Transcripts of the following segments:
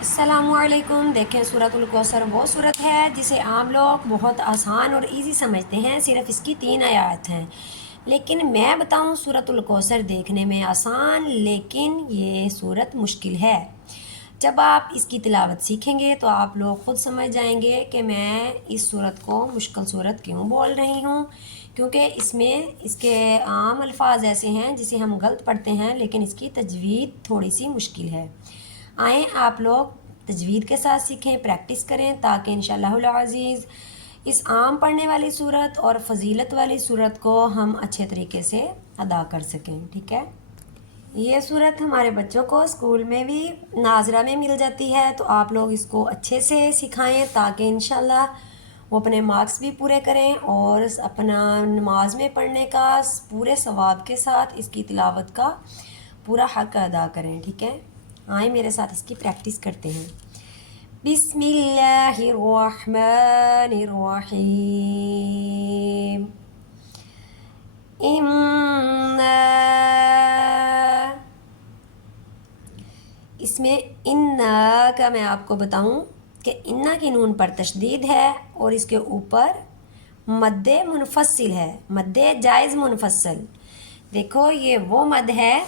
अस्सलामुअलैकुम। देखें, सूरतुल कौसर वो सूरत है जिसे आम लोग बहुत आसान और इजी समझते हैं। सिर्फ इसकी 3 आयत हैं, लेकिन मैं बताऊं सूरतुल कौसर देखने में आसान, लेकिन ये सूरत मुश्किल है। जब आप इसकी तिलावत सीखेंगे तो आप लोग ख़ुद समझ जाएंगे कि मैं इस सूरत को मुश्किल सूरत क्यों बोल रही हूँ, क्योंकि इसमें इसके आम अल्फाज ऐसे हैं जिसे हम गलत पढ़ते हैं, लेकिन इसकी तजवीद थोड़ी सी मुश्किल है। आएँ आप लोग तजवीद के साथ सीखें, प्रैक्टिस करें, ताकि इंशाअल्लाहुल अज़ीज़ इस आम पढ़ने वाली सूरत और फ़जीलत वाली सूरत को हम अच्छे तरीके से अदा कर सकें। ठीक है, ये सूरत हमारे बच्चों को स्कूल में भी नाज़रा में मिल जाती है, तो आप लोग इसको अच्छे से सिखाएं ताकि इंशाअल्लाह वो अपने मार्क्स भी पूरे करें और अपना नमाज में पढ़ने का पूरे सवाब के साथ इसकी तिलावत का पूरा हक़ अदा करें। ठीक है, आए मेरे साथ इसकी प्रैक्टिस करते हैं। बिस्मिल्लाहिर्रहमानिर्रहीम। इन्ना, इसमें इन्ना का मैं आपको बताऊं कि इन्ना की नून पर तशदीद है और इसके ऊपर मद्दे मुनफस्सिल है, मद्दे जायज़ मुनफस्सिल। देखो, ये वो मद है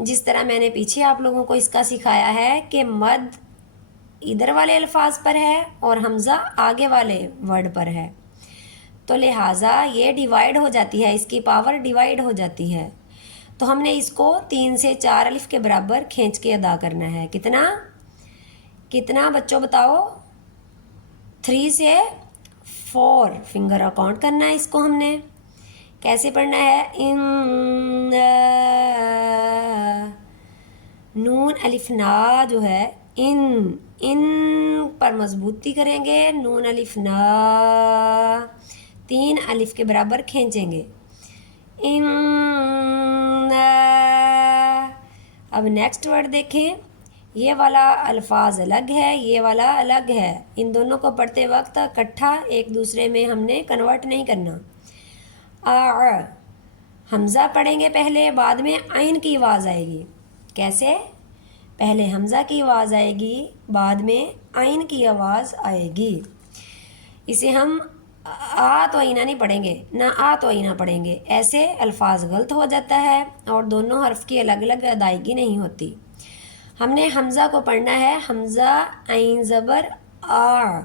जिस तरह मैंने पीछे आप लोगों को इसका सिखाया है कि मद इधर वाले अल्फाज पर है और हमज़ा आगे वाले वर्ड पर है, तो लिहाजा ये डिवाइड हो जाती है, इसकी पावर डिवाइड हो जाती है। तो हमने इसको 3 से 4 अलिफ के बराबर खींच के अदा करना है। कितना कितना बच्चों बताओ? 3 से 4 फिंगर काउंट करना है इसको। हमने कैसे पढ़ना है? इन नून अलिफ ना जो है इन पर मजबूती करेंगे। नून अलिफ ना 3 अलिफ के बराबर खींचेंगे। इन, अब नेक्स्ट वर्ड देखें, ये वाला अल्फाज अलग है, ये वाला अलग है। इन दोनों को पढ़ते वक्त इकट्ठा एक दूसरे में हमने कन्वर्ट नहीं करना। आ हमज़ा पढ़ेंगे पहले, बाद में आइन की आवाज़ आएगी। कैसे? पहले हमज़ा की आवाज़ आएगी, बाद में आइन की आवाज़ आएगी। इसे हम आ तो आईना नहीं पढ़ेंगे, ना आ तो आईना पढ़ेंगे, ऐसे अल्फाज गलत हो जाता है और दोनों हर्फ की अलग अलग अदायगी नहीं होती। हमने हमज़ा को पढ़ना है, हमज़ा आइन ज़बर आ।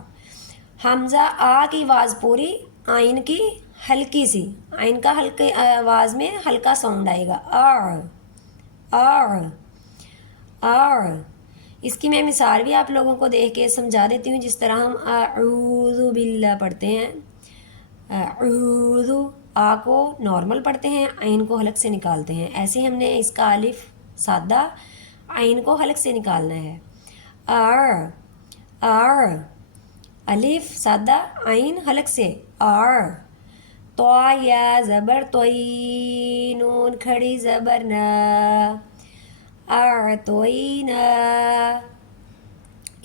हमज़ा आ की आवाज़ पूरी, आइन की हल्की सी, आइन का हल्के आवाज़ में हल्का साउंड आएगा। आ इसकी मैं मिसाल भी आप लोगों को देख के समझा देती हूँ। जिस तरह हम अऊज़ु बिल्लाह पढ़ते हैं, अऊज़ु आ को नॉर्मल पढ़ते हैं, आइन को हलक से निकालते हैं, ऐसे हमने इसका अलिफ सादा आइन को हलक से निकालना है। आर अलिफ सादा आइन हलक से आर। तो या ज़बर तोई, नून खड़ी ज़बर ना, आतोईना।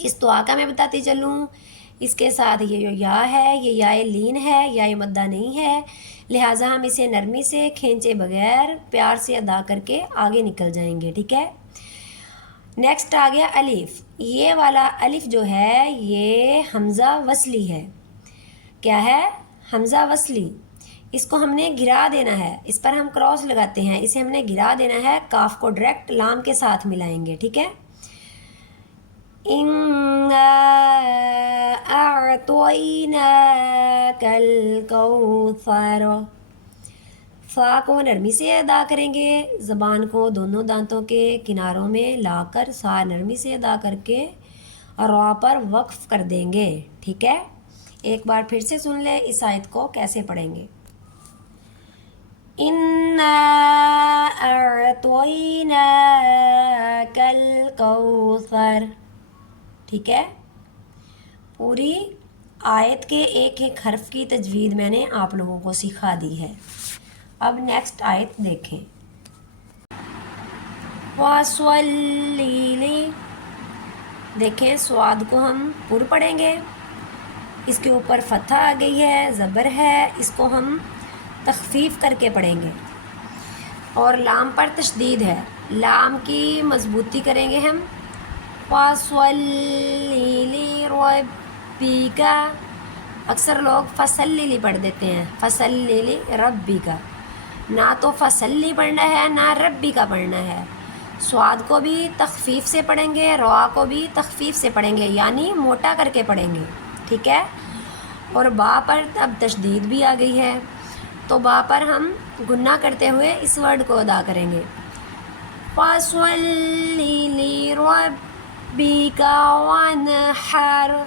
इस दुआ का मैं बताती चलूँ, इसके साथ ये जो या है, ये या लीन है, या मद्दा नहीं है, लिहाजा हम इसे नरमी से खींचे बगैर प्यार से अदा करके आगे निकल जाएंगे। ठीक है, नेक्स्ट आ गया अलिफ। ये वाला अलिफ जो है ये हमज़ा वसली है। क्या है? हमज़ा वसली। इसको हमने गिरा देना है, इस पर हम क्रॉस लगाते हैं, इसे हमने गिरा देना है, काफ को डायरेक्ट लाम के साथ मिलाएंगे। ठीक है, इन्ना अअतोइनाकल कौसर। फ़ा को नरमी से अदा करेंगे, ज़बान को दोनों दांतों के किनारों में लाकर सा नरमी से अदा करके रा पर वक्फ कर देंगे। ठीक है, एक बार फिर से सुन ले इस आयत को कैसे पढ़ेंगे। इन्ना अअतोइनाकल कौसर। ठीक है, पूरी आयत के एक एक हर्फ की तजवीद मैंने आप लोगों को सिखा दी है। अब नेक्स्ट आयत देखें। वास्वल्लीली। देखें, स्वाद को हम पुर पढ़ेंगे, इसके ऊपर फतह आ गई है, ज़बर है, इसको हम तख़फ़ीफ़ करके पढ़ेंगे। और लाम पर तशदीद है, लाम की मजबूती करेंगे हम, फसल्ली लिरब्बिका, अक्सर लोग फसल्ली पढ़ देते हैं, फसल्ली लिरब्बिका, ना तो फसल्ली पढ़ना है ना रब्बी का पढ़ना है। स्वाद को भी तखफीफ से पढ़ेंगे, रवा को भी तखफीफ से पढ़ेंगे, यानी मोटा करके पढ़ेंगे, ठीक है। और बा पर अब तशदीद भी आ गई है, तो बा पर हम गुन्ना करते हुए इस वर्ड को अदा करेंगे, फसल्ली लिरब्बिका वनहर।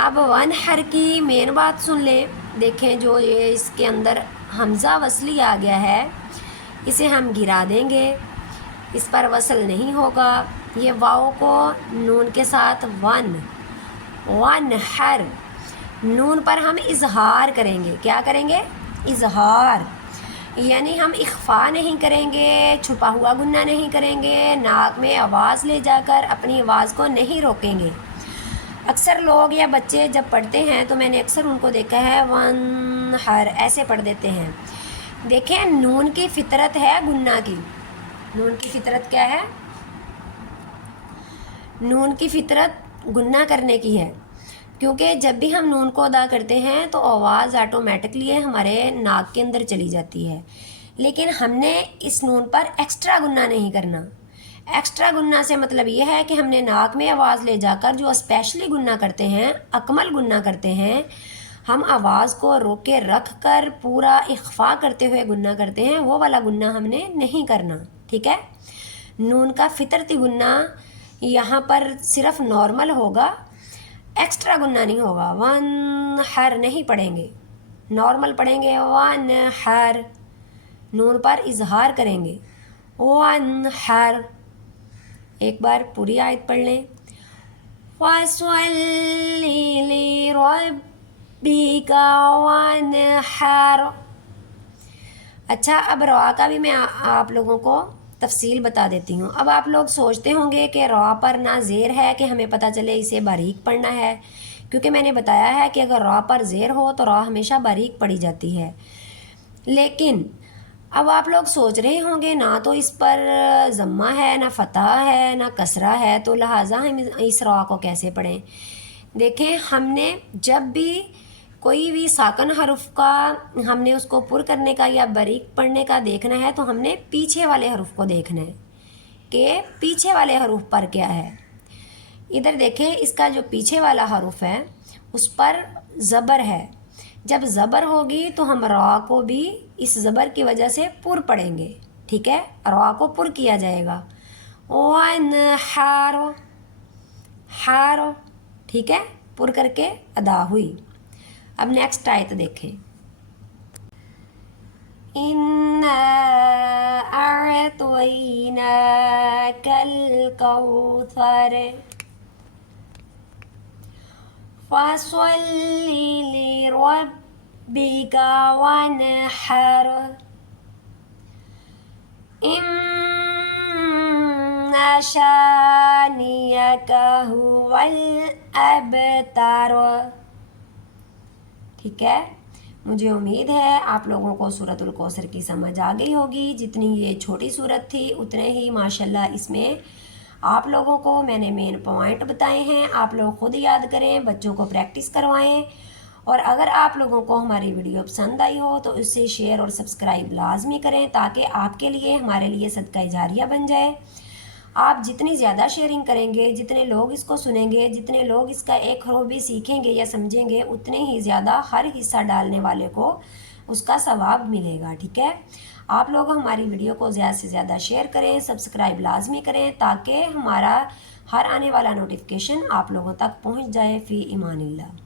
अब वनहर की मेन बात सुन ले, देखें जो ये इसके अंदर हमज़ा वसली आ गया है, इसे हम गिरा देंगे, इस पर वसल नहीं होगा। ये वाव को नून के साथ वनहर, नून पर हम इजहार करेंगे, क्या करेंगे, इजहार, यानी हम इख्फा नहीं करेंगे, छुपा हुआ गुन्ना नहीं करेंगे, नाक में आवाज़ ले जाकर अपनी आवाज़ को नहीं रोकेंगे। अक्सर लोग या बच्चे जब पढ़ते हैं तो मैंने अक्सर उनको देखा है वनहर ऐसे पढ़ देते हैं। देखें नून की फितरत है गुन्ना की, नून की फितरत क्या है, नून की फितरत गुन्ना करने की है, क्योंकि जब भी हम नून को अदा करते हैं तो आवाज़ ऑटोमेटिकली हमारे नाक के अंदर चली जाती है, लेकिन हमने इस नून पर एक्स्ट्रा गुन्ना नहीं करना। एक्स्ट्रा गुन्ना से मतलब ये है कि हमने नाक में आवाज़ ले जाकर जो स्पेशली गुन्ना करते हैं, अकमल गुन्ना करते हैं, हम आवाज़ को रोक के रख कर पूरा इख्फा करते हुए गुन्ना करते हैं, वो वाला गुन्ना हमने नहीं करना, ठीक है। नून का फितरती गुन्ना यहाँ पर सिर्फ नॉर्मल होगा, एक्स्ट्रा गुन्ना नहीं होगा। वनहर नहीं पढ़ेंगे, नॉर्मल पढ़ेंगे, वनहर, नून पर इजहार करेंगे, वनहर। एक बार पूरी आयत पढ़ लें, फसल्ली लिरब्बिका वनहर। अच्छा, अब रवा का भी मैं आप लोगों को तफसील बता देती हूँ। अब आप लोग सोचते होंगे कि रवा पर ना ज़ेर है कि हमें पता चले इसे बारीक पढ़ना है, क्योंकि मैंने बताया है कि अगर रवा पर ज़ेर हो तो रवा हमेशा बारीक पढ़ी जाती है। लेकिन अब आप लोग सोच रहे होंगे ना तो इस पर ज़म्मा है, ना फ़तह है, ना कसरा है, तो लिहाजा हम इस रवा को कैसे पढ़ें। देखें हमने जब भी कोई भी साकन हरुफ का हमने उसको पुर करने का या बारीक पढ़ने का देखना है तो हमने पीछे वाले हरुफ को देखना है कि पीछे वाले हरुफ पर क्या है। इधर देखें, इसका जो पीछे वाला हरुफ है उस पर ज़बर है, जब ज़बर होगी तो हम रवा को भी इस ज़बर की वजह से पुर पढ़ेंगे, ठीक है, रवा को पुर किया जाएगा, वनहर, हार, ठीक है, पुर करके अदा हुई। अब नेक्स्ट आयत देखें, इन्ना अअतैनाकल कौसर फसल्ली लिरब्बिका वनहर इन्ना शानियका हुवल अबतर। ठीक है, मुझे उम्मीद है आप लोगों को सूरतुल कौसर की समझ आ गई होगी। जितनी ये छोटी सूरत थी उतने ही माशाल्लाह इसमें आप लोगों को मैंने मेन पॉइंट बताए हैं। आप लोग खुद याद करें, बच्चों को प्रैक्टिस करवाएं, और अगर आप लोगों को हमारी वीडियो पसंद आई हो तो इसे शेयर और सब्सक्राइब लाजमी करें ताकि आपके लिए हमारे लिए सदका जारिया बन जाए। आप जितनी ज़्यादा शेयरिंग करेंगे, जितने लोग इसको सुनेंगे, जितने लोग इसका एक हरूफ भी सीखेंगे या समझेंगे, उतने ही ज़्यादा हर हिस्सा डालने वाले को उसका सवाब मिलेगा। ठीक है, आप लोग हमारी वीडियो को ज़्यादा से ज़्यादा शेयर करें, सब्सक्राइब लाजमी करें ताकि हमारा हर आने वाला नोटिफिकेशन आप लोगों तक पहुंच जाए। फ़ी ईमानिल्लाह।